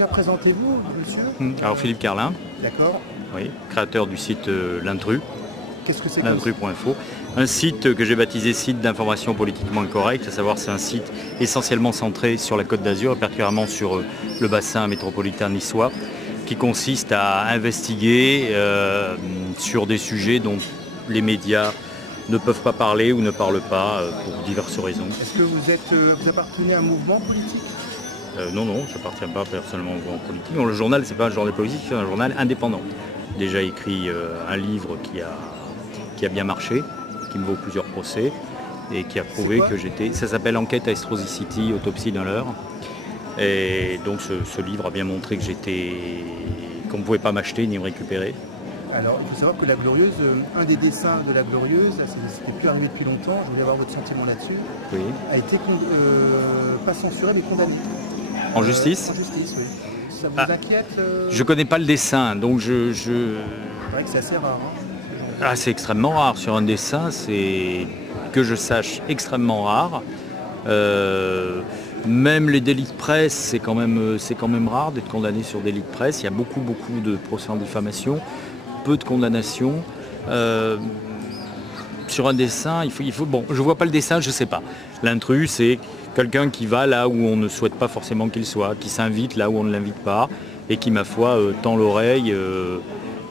déjà présentez-vous, monsieur. Alors Philippe Carlin, D'accord. oui, créateur du site L'Intrus, Qu'est-ce que c'est que l'Intrus.info. Un site que j'ai baptisé site d'information politiquement correcte, à savoir c'est un site essentiellement centré sur la Côte d'Azur, et particulièrement sur le bassin métropolitain niçois, qui consiste à investiguer sur des sujets dont les médias ne peuvent pas parler ou ne parlent pas pour diverses raisons. Est-ce que vous appartenez à un mouvement politique? Non, je n'appartiens pas personnellement au mouvement politique. Le journal, c'est pas un journal politique, c'est un journal indépendant. Déjà écrit un livre qui a bien marché, qui me vaut plusieurs procès et qui a prouvé que j'étais... Ça s'appelle Enquête à Estrosi City, autopsie d'un leurre. Et donc ce livre a bien montré que qu'on ne pouvait pas m'acheter ni me récupérer. Alors, il faut savoir que La Glorieuse, un des dessins de La Glorieuse, c'était plus arrivé depuis longtemps, je voulais avoir votre sentiment là-dessus, Oui. a été pas censuré mais condamné. En justice? En justice, oui. Ça vous inquiète Je connais pas le dessin, donc C'est vrai que c'est assez rare. Hein, c'est extrêmement rare. Sur un dessin, c'est, que je sache, extrêmement rare. Même les délits de presse, c'est quand même rare d'être condamné sur délit de presse. Il y a beaucoup de procès en diffamation, peu de condamnations. Sur un dessin, bon, je vois pas le dessin, je sais pas. L'intrus, c'est quelqu'un qui va là où on ne souhaite pas forcément qu'il soit, qui s'invite là où on ne l'invite pas, et qui, ma foi, tend l'oreille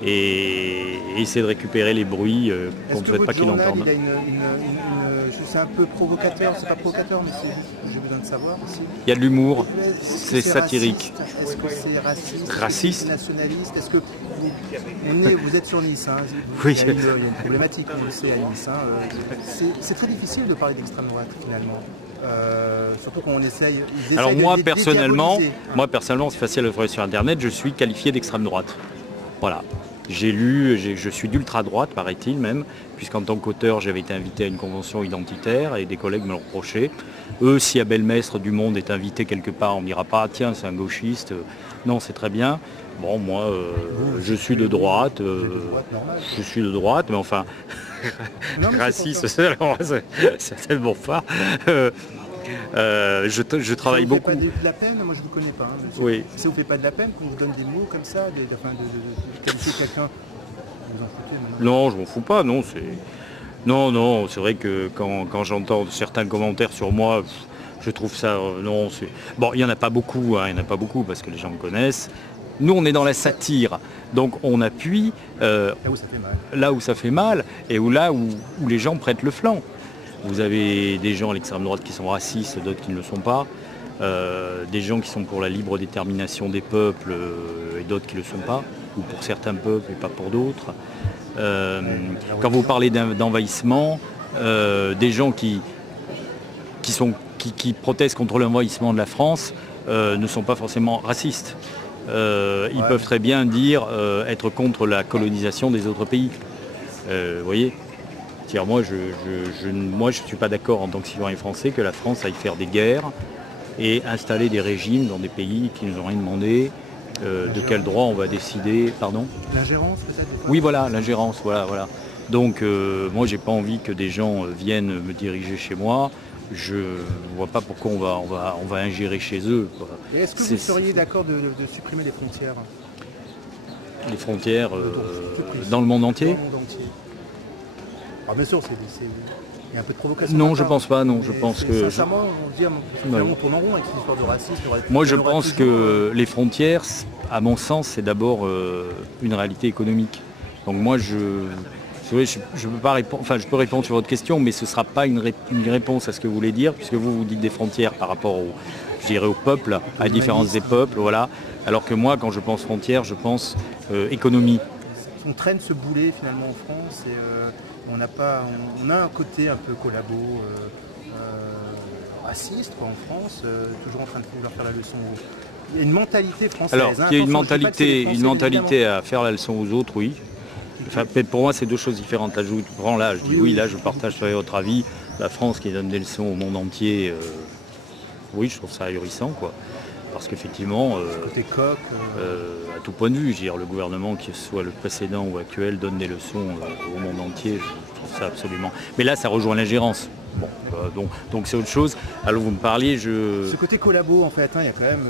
et essaie de récupérer les bruits qu'on ne souhaite pas qu'il entende. C'est un peu provocateur, c'est pas provocateur, mais j'ai besoin de savoir aussi. Il y a de l'humour, c'est satirique. Est-ce que c'est raciste? Raciste? Nationaliste? Est-ce que vous êtes sur Nice, hein, Oui. Il y a une problématique, on le sait, à Nice. Hein, c'est très difficile de parler d'extrême droite, finalement. Surtout quand on essaye... Alors moi personnellement, c'est facile de trouver sur Internet, je suis qualifié d'extrême droite. Voilà. J'ai lu, je suis d'ultra droite, paraît-il même, puisqu'en tant qu'auteur, j'avais été invité à une convention identitaire et des collègues me l'ont reproché. Eux, si Abel Mestre du Monde est invité quelque part, on ne dira pas, tiens, c'est un gauchiste. Non, c'est très bien. Bon, moi, je suis de droite. Je suis de droite, mais enfin, raciste, c'est tellement pas. Je travaille beaucoup. Ça vous fait pas de la peine? Moi je ne vous connais pas. Hein, oui. Ça vous fait pas de la peine qu'on vous donne des mots comme ça, de qualifier quelqu'un? Vous en foutez? Non, je m'en fous pas. Non, c'est vrai que quand j'entends certains commentaires sur moi, je trouve ça. Non, c'est bon. Il n'y en a pas beaucoup. Hein, il n'y en a pas beaucoup parce que les gens me connaissent. Nous, on est dans la satire, donc on appuie là où ça fait mal. Là où ça fait mal et où les gens prêtent le flanc. Vous avez des gens à l'extrême droite qui sont racistes, d'autres qui ne le sont pas. Des gens qui sont pour la libre détermination des peuples et d'autres qui ne le sont pas, ou pour certains peuples et pas pour d'autres. Quand vous parlez d'envahissement, des gens qui protestent contre l'envahissement de la France ne sont pas forcément racistes. Ils peuvent très bien dire être contre la colonisation des autres pays. Vous voyez ? Moi, je ne suis pas d'accord en tant que citoyen français que la France aille faire des guerres et installer des régimes dans des pays qui nous ont rien demandé. De quel droit on va décider, pardon? L'ingérence peut-être? Oui, voilà, l'ingérence, voilà. Donc, moi, j'ai pas envie que des gens viennent me diriger chez moi. Je ne vois pas pourquoi on va ingérer chez eux. Quoi. Et est-ce que vous seriez d'accord de supprimer les frontières? Les frontières dans le monde entier? Alors bien sûr, il y a un peu de provocation. Non, je pense pas, non. Je pense que... Sincèrement, on tourne en rond avec cette histoire de racisme. Moi, je pense que les frontières, à mon sens, c'est d'abord une réalité économique. Donc moi, je peux pas répondre, enfin, je peux répondre sur votre question, mais ce ne sera pas une réponse à ce que vous voulez dire, puisque vous dites des frontières par rapport au peuple, à la différence des peuples, voilà. Alors que moi, quand je pense frontières, je pense économie. On traîne ce boulet finalement en France et on a un côté un peu collabo, raciste quoi, en France, toujours en train de vouloir faire la leçon. Il y a une mentalité française. Alors, il y a une mentalité à faire la leçon aux autres, oui. Enfin, pour moi, c'est deux choses différentes. Là, je dis oui, là, je partage votre avis. La France qui donne des leçons au monde entier, oui, je trouve ça ahurissant, quoi. Parce qu'effectivement, à tout point de vue, je veux dire, le gouvernement, que ce soit le précédent ou actuel, donne des leçons au monde entier. Je trouve ça absolument... Mais là, ça rejoint l'ingérence. Bon, donc c'est autre chose. Alors vous me parliez, Ce côté collabo en fait, il y a quand même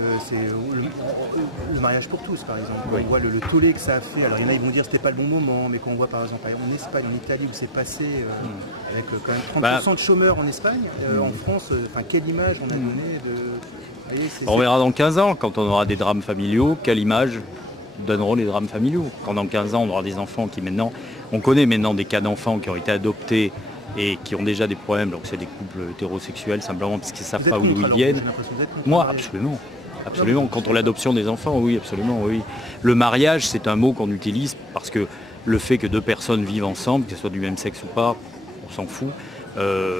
le mariage pour tous par exemple. Oui. On voit le tollé que ça a fait. Alors il y en a ils vont dire que c'était pas le bon moment, mais quand on voit par exemple en Espagne, en Italie où c'est passé avec quand même 30% de chômeurs en Espagne, en France, quelle image on a donné de... Voyez, on verra dans 15 ans, quand on aura des drames familiaux, quelle image donneront les drames familiaux. Quand dans 15 ans on aura des enfants qui maintenant... On connaît maintenant des cas d'enfants qui ont été adoptés et qui ont déjà des problèmes, donc c'est des couples hétérosexuels simplement parce qu'ils ne savent pas d'où ils viennent. Moi, absolument. Absolument, contre l'adoption des enfants, oui, absolument, oui. Le mariage, c'est un mot qu'on utilise parce que le fait que deux personnes vivent ensemble, qu'elles soient du même sexe ou pas, on s'en fout.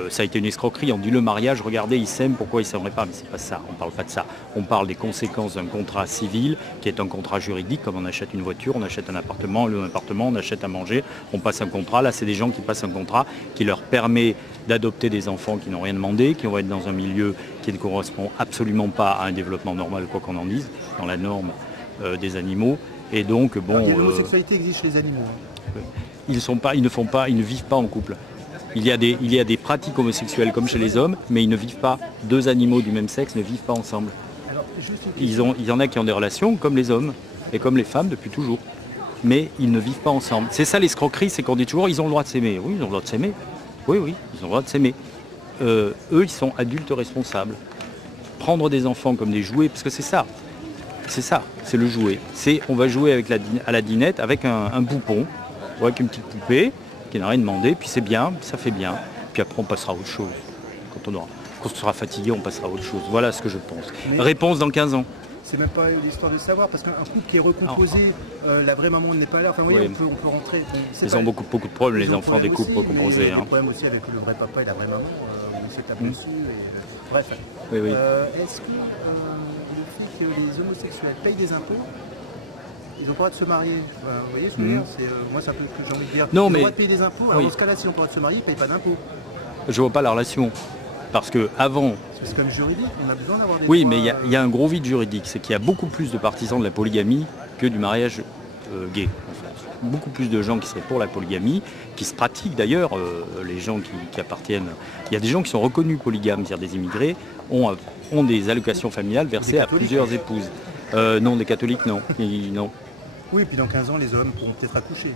Ça a été une escroquerie, on dit le mariage, regardez, ils s'aiment, pourquoi ils ne s'aimeraient pas? Mais c'est pas ça, on ne parle pas de ça. On parle des conséquences d'un contrat civil, qui est un contrat juridique, comme on achète une voiture, on achète un appartement, on achète à manger, on passe un contrat. Là, c'est des gens qui passent un contrat qui leur permet d'adopter des enfants qui n'ont rien demandé, qui vont être dans un milieu qui ne correspond absolument pas à un développement normal, quoi qu'on en dise, dans la norme des animaux. Et donc, bon... L'homosexualité existe chez les animaux. Ils ne vivent pas en couple. Il y a des pratiques homosexuelles comme chez les hommes, mais ils ne vivent pas. Deux animaux du même sexe ne vivent pas ensemble. Alors, il y en a qui ont des relations comme les hommes et comme les femmes depuis toujours. Mais ils ne vivent pas ensemble. C'est ça l'escroquerie, c'est qu'on dit toujours ils ont le droit de s'aimer. Oui, ils ont le droit de s'aimer. Oui, ils ont le droit de s'aimer. Eux, ils sont adultes responsables. Prendre des enfants comme des jouets, parce que c'est ça. C'est ça, c'est le jouet. On va jouer à la dinette avec un poupon, ou avec une petite poupée, qui n'a rien demandé, puis c'est bien, ça fait bien. Puis après on passera à autre chose. Quand on sera fatigué, on passera à autre chose. Voilà ce que je pense. Mais réponse dans 15 ans. C'est même pas l'histoire de savoir, parce qu'un couple qui est recomposé, la vraie maman n'est pas là. Enfin, oui, on peut rentrer. Ils ont beaucoup de problèmes, les enfants des couples recomposés. Il y a des problèmes aussi avec le vrai papa et la vraie maman, on se tape dessus. Bref. Oui. Est-ce que le fait que les homosexuels payent des impôts, ils ont pas le droit de se marier? Vous voyez ce que je veux dire? Moi, c'est un peu ce que j'ai envie de dire. Ils ont le droit de payer des impôts. Alors dans ce cas-là, si on a le droit de se marier, ils ne payent pas d'impôts. Je vois pas la relation. Parce que avant... C'est comme juridique, on a besoin d'avoir des Oui, droits, mais il y a un gros vide juridique. C'est qu'il y a beaucoup plus de partisans de la polygamie que du mariage gay. En fait. Beaucoup plus de gens qui seraient pour la polygamie, qui se pratiquent d'ailleurs, les gens qui appartiennent... Il y a des gens qui sont reconnus polygames, c'est-à-dire des immigrés, ont des allocations familiales versées à plusieurs épouses. Non, des catholiques, non. Non. Oui, et puis dans 15 ans, les hommes pourront peut-être accoucher.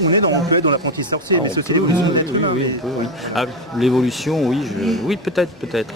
On peut être dans l'apprenti sorcier, mais c'est l'évolution de l'être humain. Oui. Ah, l'évolution, oui, peut-être.